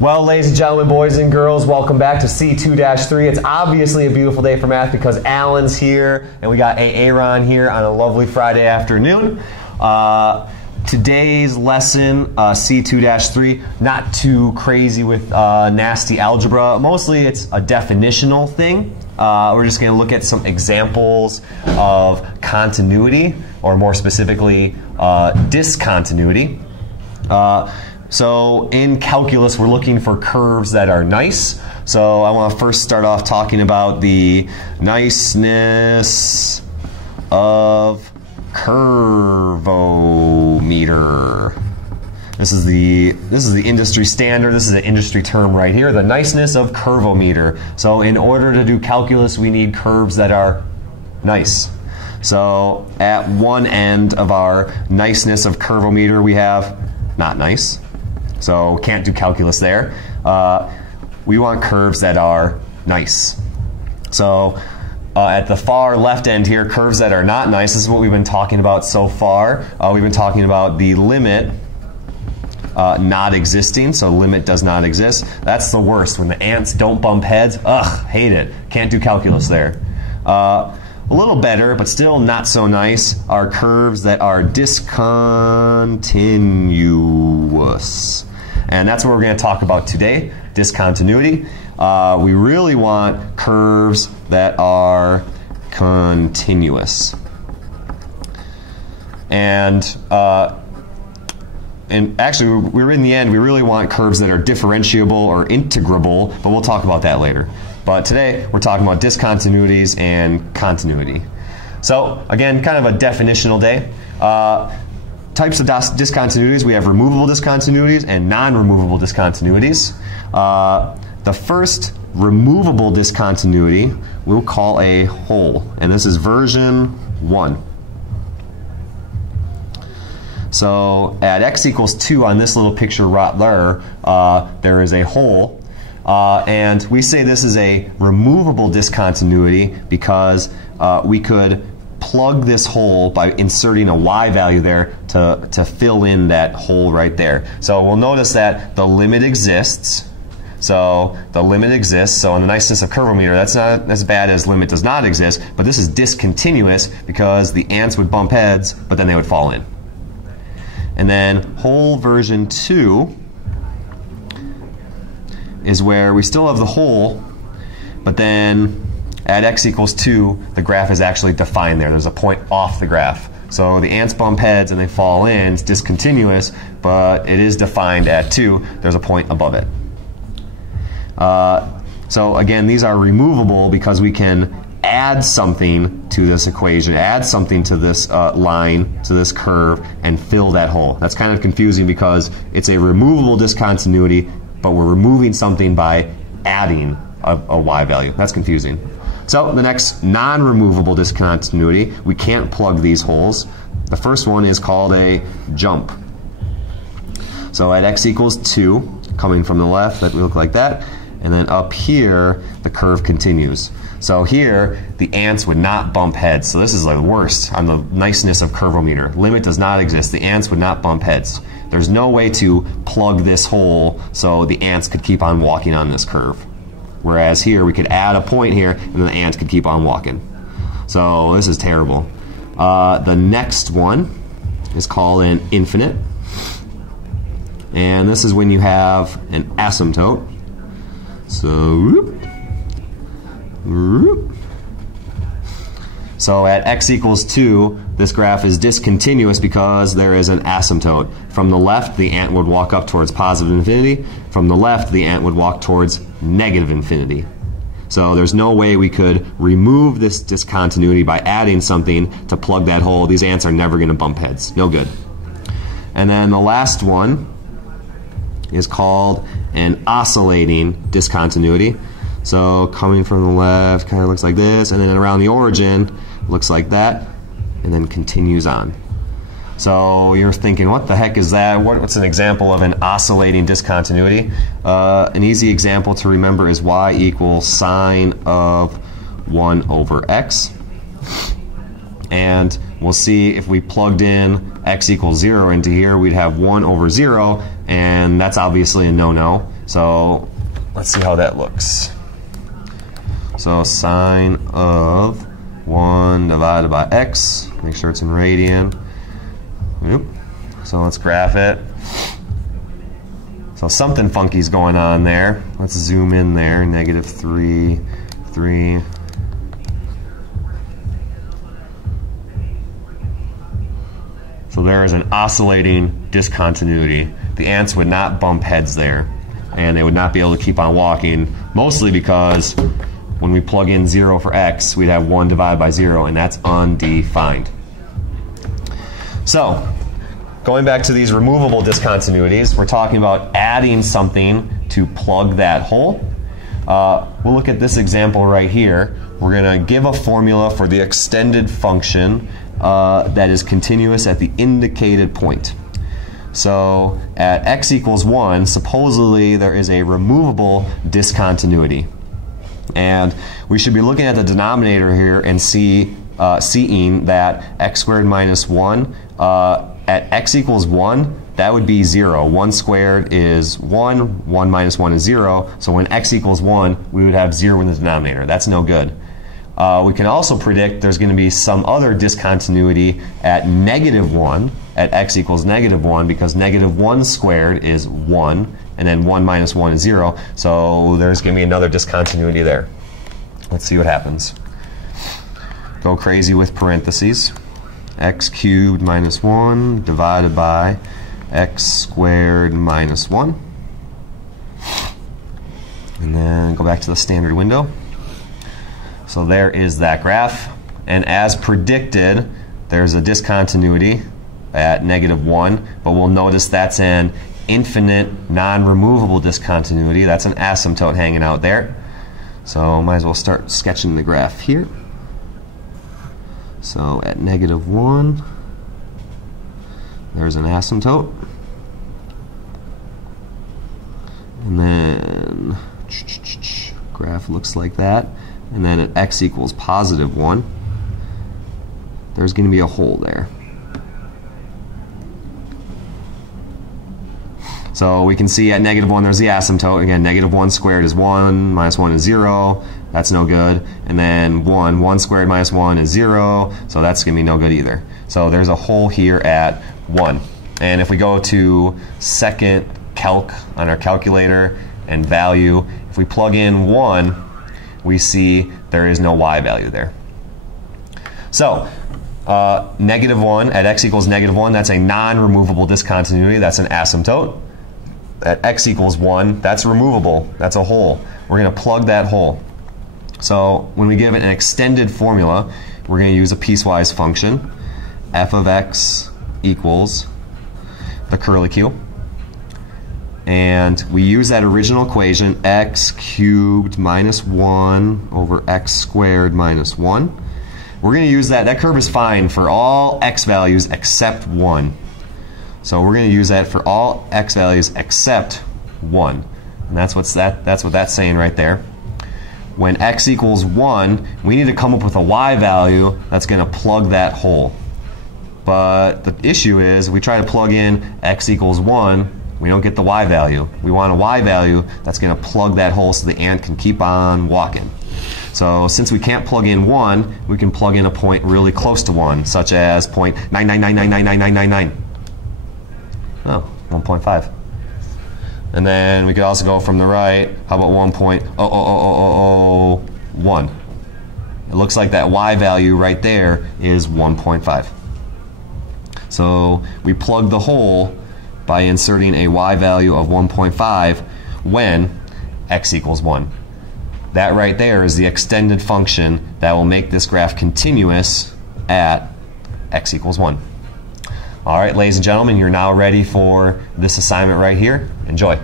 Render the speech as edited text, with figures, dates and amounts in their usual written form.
Well, ladies and gentlemen, boys and girls, welcome back to C2-3. It's obviously a beautiful day for math because Alan's here and we got Aaron here on a lovely Friday afternoon. Today's lesson, C2-3, not too crazy with nasty algebra. Mostly it's a definitional thing. We're just going to look at some examples of continuity, or more specifically, discontinuity. So in calculus, we're looking for curves that are nice. So I want to first start off talking about the niceness of curvometer. This is the industry standard. This is an industry term right here, the niceness of curvometer. So in order to do calculus, we need curves that are nice. So at one end of our niceness of curvometer, we have not nice. So can't do calculus there. We want curves that are nice. So at the far left end here, curves that are not nice, this is what we've been talking about so far. We've been talking about the limit not existing, so limit does not exist. That's the worst, when the ants don't bump heads. Ugh, hate it. Can't do calculus there. A little better, but still not so nice, are curves that are discontinuous. And that's what we're going to talk about today, discontinuity. We really want curves that are continuous. And actually, we're in the end, we really want curves that are differentiable or integrable, but we'll talk about that later. But today, we're talking about discontinuities and continuity. So again, kind of a definitional day. Types of discontinuities, we have removable discontinuities and non-removable discontinuities. The first removable discontinuity we'll call a hole, and this is version 1. So at x equals 2 on this little picture right there, there is a hole. And we say this is a removable discontinuity because we could plug this hole by inserting a y value there to fill in that hole right there. So we'll notice that the limit exists. So the limit exists. So in the niceness of curvometer, that's not as bad as limit does not exist, but this is discontinuous because the ants would bump heads, but then they would fall in. And then hole version 2 is where we still have the hole, but then at x equals 2, the graph is actually defined there. There's a point off the graph. So the ants bump heads and they fall in. It's discontinuous, but it is defined at 2. There's a point above it. So again, these are removable because we can add something to this equation, add something to this line, to this curve, and fill that hole. That's kind of confusing because it's a removable discontinuity, but we're removing something by adding a y value. That's confusing. So the next non-removable discontinuity, we can't plug these holes. The first one is called a jump. So at x equals 2, coming from the left, that would look like that. And then up here, the curve continues. So here, the ants would not bump heads. So this is the worst on the niceness of curvometer. Limit does not exist. The ants would not bump heads. There's no way to plug this hole so the ants could keep on walking on this curve. Whereas here, we could add a point here, and then the ants could keep on walking. So this is terrible. The next one is called an infinite. And this is when you have an asymptote. So, so at x equals 2, this graph is discontinuous because there is an asymptote. From the left, the ant would walk up towards positive infinity. From the left, the ant would walk towards negative infinity. So there's no way we could remove this discontinuity by adding something to plug that hole. These ants are never going to bump heads. No good. And then the last one is called an oscillating discontinuity. So coming from the left, kind of looks like this, and then around the origin, looks like that, and then continues on. So you're thinking, what the heck is that? What's an example of an oscillating discontinuity? An easy example to remember is y equals sine of 1 over x. And we'll see if we plugged in x equals 0 into here, we'd have 1 over 0, and that's obviously a no-no. So let's see how that looks. So sine of 1 divided by x, make sure it's in radian. Yep. So let's graph it. So something funky's going on there. Let's zoom in there, -3, 3. So there is an oscillating discontinuity. The ants would not bump heads there, and they would not be able to keep on walking, mostly because when we plug in 0 for x, we'd have 1 divided by 0, and that's undefined. So, going back to these removable discontinuities, we're talking about adding something to plug that hole. We'll look at this example right here. We're going to give a formula for the extended function that is continuous at the indicated point. So at x equals 1, supposedly there is a removable discontinuity. And we should be looking at the denominator here and seeing that x squared minus 1, at x equals 1, that would be 0. 1 squared is 1, 1 minus 1 is 0. So when x equals 1, we would have 0 in the denominator. That's no good. We can also predict there's going to be some other discontinuity at -1, at x equals -1, because -1 squared is 1, and then 1 minus 1 is 0. So there's going to be another discontinuity there. Let's see what happens. Go crazy with parentheses. X cubed minus 1 divided by x squared minus 1. And then go back to the standard window. So there is that graph. And as predicted, there's a discontinuity at -1, but we'll notice that's an infinite non-removable discontinuity. That's an asymptote hanging out there. So might as well start sketching the graph here. So at -1, there's an asymptote. And then graph looks like that. And then at x equals +1, there's going to be a hole there. So we can see at -1 there's the asymptote. Again, -1 squared is 1, minus 1 is 0. That's no good. And then 1 squared minus 1 is 0. So that's going to be no good either. So there's a hole here at 1. And if we go to second calc on our calculator and value, if we plug in 1, we see there is no y value there. So -1 at x equals -1, that's a non-removable discontinuity. That's an asymptote. At x equals 1, that's removable. That's a hole. We're going to plug that hole. So when we give it an extended formula, we're going to use a piecewise function. F of x equals the curly Q. And we use that original equation, x cubed minus 1 over x squared minus 1. We're going to use that. That curve is fine for all x values except 1. So we're going to use that for all x values except 1. And that's what that's saying right there. When x equals 1, we need to come up with a y value that's going to plug that hole. But the issue is, we try to plug in x equals 1, we don't get the y value. We want a y value that's going to plug that hole so the ant can keep on walking. So since we can't plug in 1, we can plug in a point really close to 1, such as 0.999999999. Oh, 1.5. And then we could also go from the right. How about 1.00001? It looks like that y value right there is 1.5. So we plug the hole by inserting a y value of 1.5 when x equals 1. That right there is the extended function that will make this graph continuous at x equals 1. All right, ladies and gentlemen, you're now ready for this assignment right here. Enjoy.